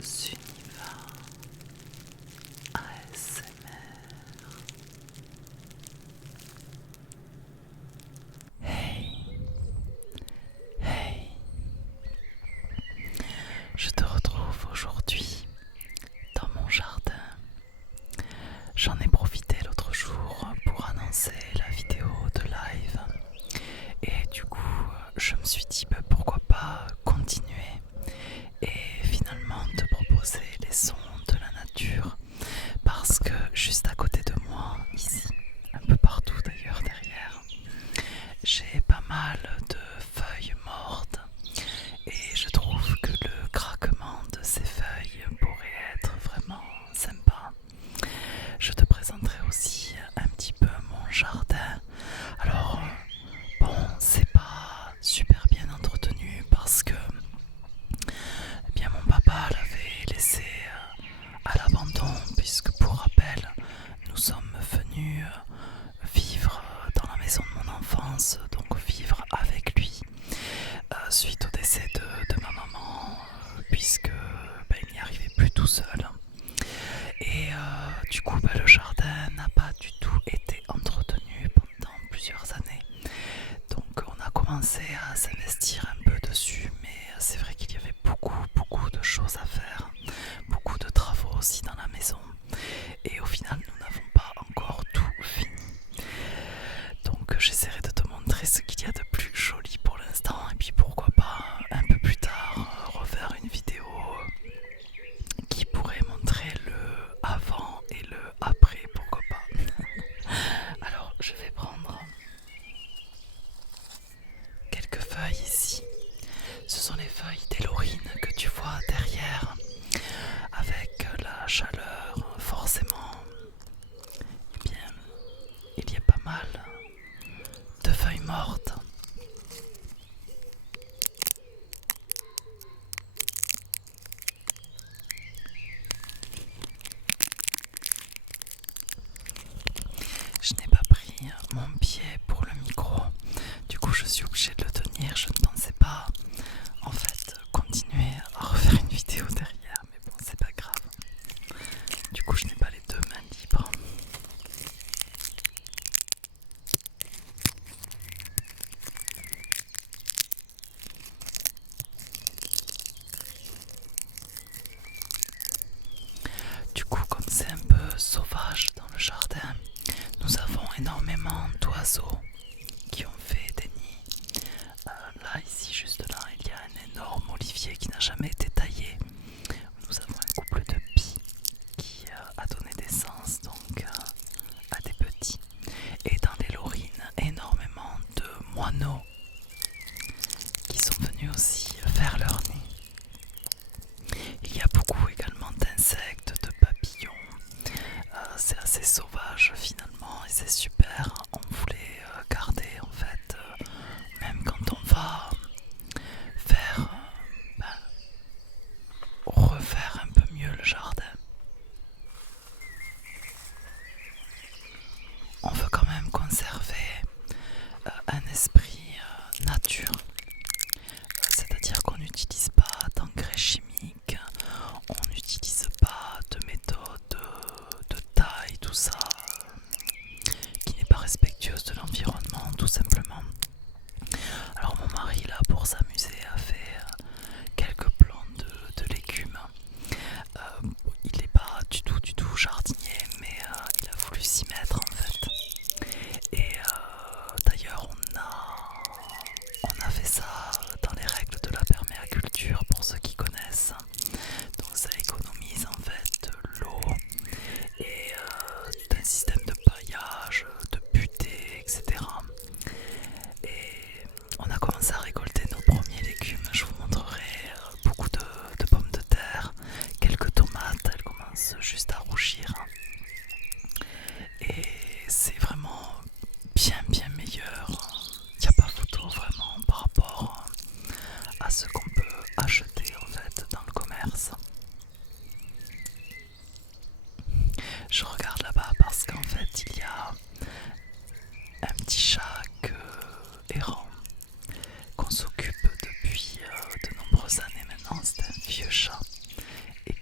Suniva ASMR. Hey, hey, je te retrouve aujourd'hui dans mon jardin. J'en ai profité l'autre jour pour annoncer la vidéo de live et du coup je me suis dit pourquoi pas continuer et finalement te proposer les sons de la nature parce que juste à côté de moi, ici, un peu partout d'ailleurs derrière, j'ai pas mal de feuilles mortes et je trouve que le craquement de ces feuilles pourrait être vraiment sympa. Je te présenterai aussi un petit peu mon jardin. Alors, bon, c'est pas super bien entretenu parce que eh bien, mon papa l'avait laissé à l'abandon, puisque pour rappel, nous sommes venus vivre dans la maison de mon enfance, donc vivre avec lui, suite au décès de ma maman, puisque il n'y arrivait plus tout seul. Et du coup, le jardin n'a pas du tout été entretenu pendant plusieurs années. Donc on a commencé à s'investir un peu dessus, mais c'est vrai qu'il y avait beaucoup de choses à faire, beaucoup de travaux aussi dans la maison. Et au final, nous n'avons pas encore tout fini. Donc j'essaierai de te montrer ce qu'il y a de plus joli pour l'instant. Et puis pourquoi pas un peu plus tard refaire une vidéo qui pourrait montrer le avant et le après, pourquoi pas. Alors je vais prendre quelques feuilles ici. Ce sont les feuilles d'Hélorine que tu vois derrière. Avec la chaleur, forcément, eh bien, il y a pas mal de feuilles mortes. Je n'ai pas pris mon pied pour le micro, du coup je suis obligée de le tenir. Je ne pensais pas en fait continuer à refaire une vidéo derrière, mais bon, c'est pas grave. Du coup je n'ai pas les deux mains libres. Du coup, comme c'est un peu sauvage dans le jardin, nous avons énormément d'oiseaux qui ont fait des nids. Là, ici, juste là, il y a un énorme olivier qui n'a jamais été taillé. Nous avons un couple de pies qui a donné naissance donc à des petits. Et dans les laurines, énormément de moineaux qui sont venus aussi faire leur nid. Il y a beaucoup également d'insectes, de papillons. C'est assez sauvage finalement et c'est super. On voulait garder en fait, même quand on va faire, refaire un peu mieux le jardin. On veut quand même conserver un esprit nature. C'est-à-dire qu'on n'utilise pas d'engrais chimiques, on n'utilise pas de méthode de taille, tout ça, qui n'est pas respectueuse de l'environnement, tout simplement. Alors mon mari, là, pour s'amuser, a fait quelques plants de légumes. Il n'est pas du tout jardinier, mais il a voulu s'y mettre en fait. Et d'ailleurs, on a fait ça dans les règles de la permaculture pour ceux qui connaissent. Donc ça économise en fait de l'eau et d'un système de paillage, de butée, etc. Et on a commencé à récolter nos premiers légumes. Je vous montrerai beaucoup de pommes de terre, quelques tomates, elles commencent juste à rougir. Et c'est vraiment bien meilleur. Il n'y a pas photo vraiment par rapport à ce qu'on peut acheter en fait dans le commerce. Je regarde là-bas parce qu'en fait il y a un petit chat errant qu'on s'occupe depuis de nombreuses années maintenant. C'est un vieux chat et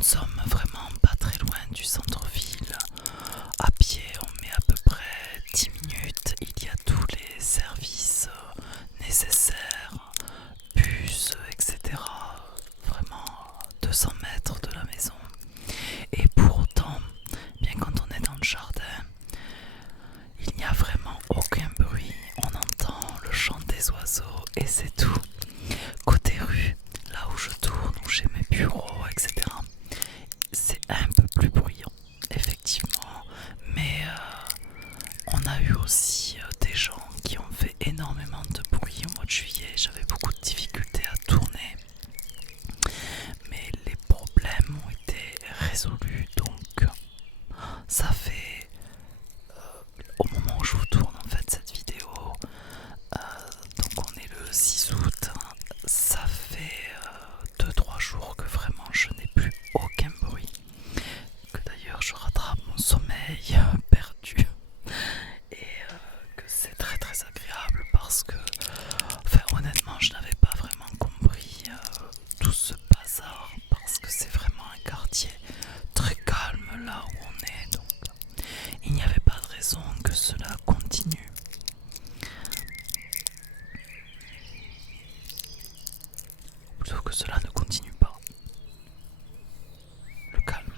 nous sommes vraiment pas très loin du centre-ville. À pied, on met à peu près 10 minutes. Il y a tous les services nécessaires, bus, etc. Vraiment 200 mètres de la maison. Et pour autant, bien quand on est dans le jardin, il n'y a vraiment aucun bruit. On entend le chant des oiseaux et c'est tout. Côté rue, là où je tourne, ou chez mes bureaux, etc., c'est un peu plus bruyant, effectivement. Mais on a eu aussi des gens qui ont fait énormément de bruit au mois de juillet. J'avais beaucoup de difficultés à tourner. Mais les problèmes ont été résolus. Donc ça fait, au moment où je vous tourne en fait cette vidéo, donc on est le 6 août, ça fait 2-3 jours que vraiment je n'ai plus aucun bruit, que d'ailleurs je rattrape mon sommeil perdu et que c'est très très agréable parce que, enfin honnêtement je n'avais pas vraiment compris tout ce bazar parce que c'est vraiment un quartier très calme là où on est, donc il n'y avait pas de raison que cela continue. Plutôt que cela ne continue pas. Le calme.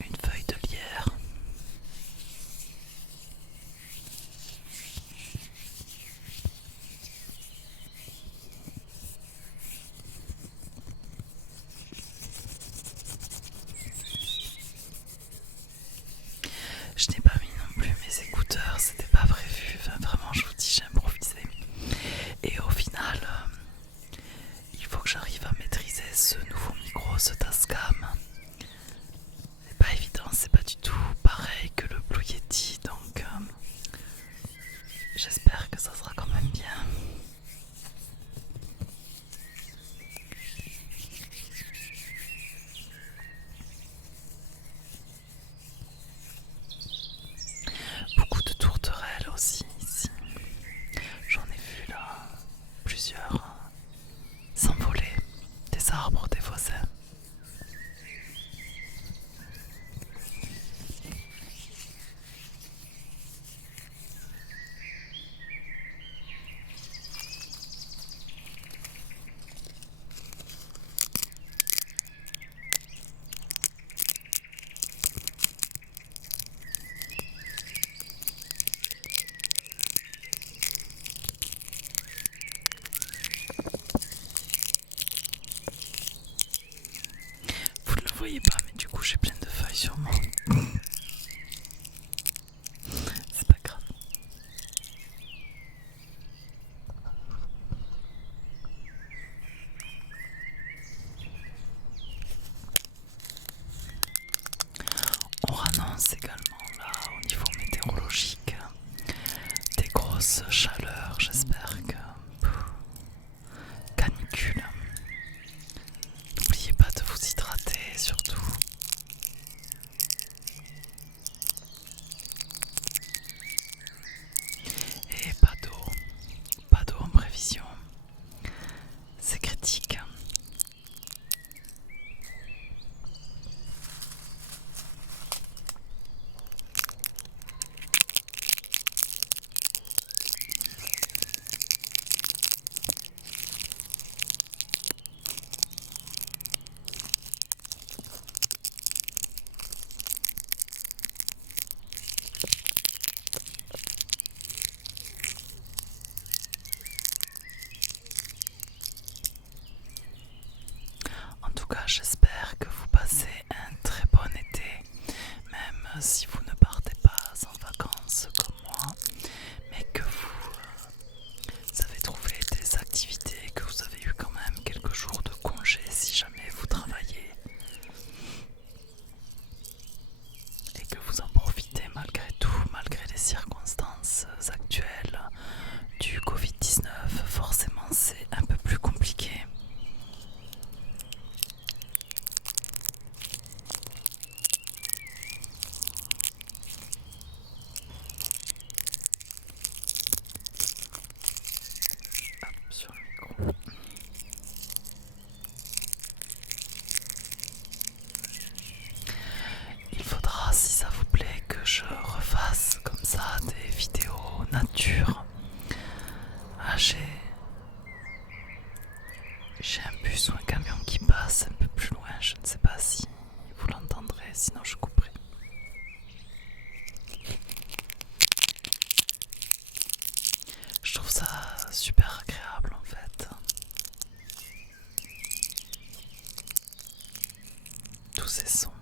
Une feuille de lierre. Je n'ai pas mis non plus mes écouteurs, c'était pas prévu. Enfin, vraiment, je vous dis, j'ai improvisé. Et au final, il faut que j'arrive à maîtriser ce nouveau micro, ce Tascam. C'est pas évident, c'est pas du tout pareil que le Blue Yeti, donc j'espère que ça sera quand même bien. Beaucoup de tourterelles aussi ici. J'en ai vu là plusieurs s'envoler des arbres des voisins. Vous ne le voyez pas, mais du coup j'ai plein de feuilles sur moi. C'est pas grave. On annonce également là au niveau météorologique des grosses chaleurs, j'espère que canicule. N'oubliez pas de vous hydrater surtout. Et pas d'eau en prévision. C'est critique. En tout cas, j'espère que vous passez un très bon été, même si vous ne partez pas en vacances comme moi, mais que vous avez trouvé des activités, que vous avez eu quand même quelques jours de congé si jamais vous travaillez, et que vous en profitez malgré tout, malgré les circonstances actuelles du Covid-19. Forcément, c'est un peu plus compliqué. je ne sais pas si vous l'entendrez, sinon je couperai. Je trouve ça super agréable en fait. Tous ces sons.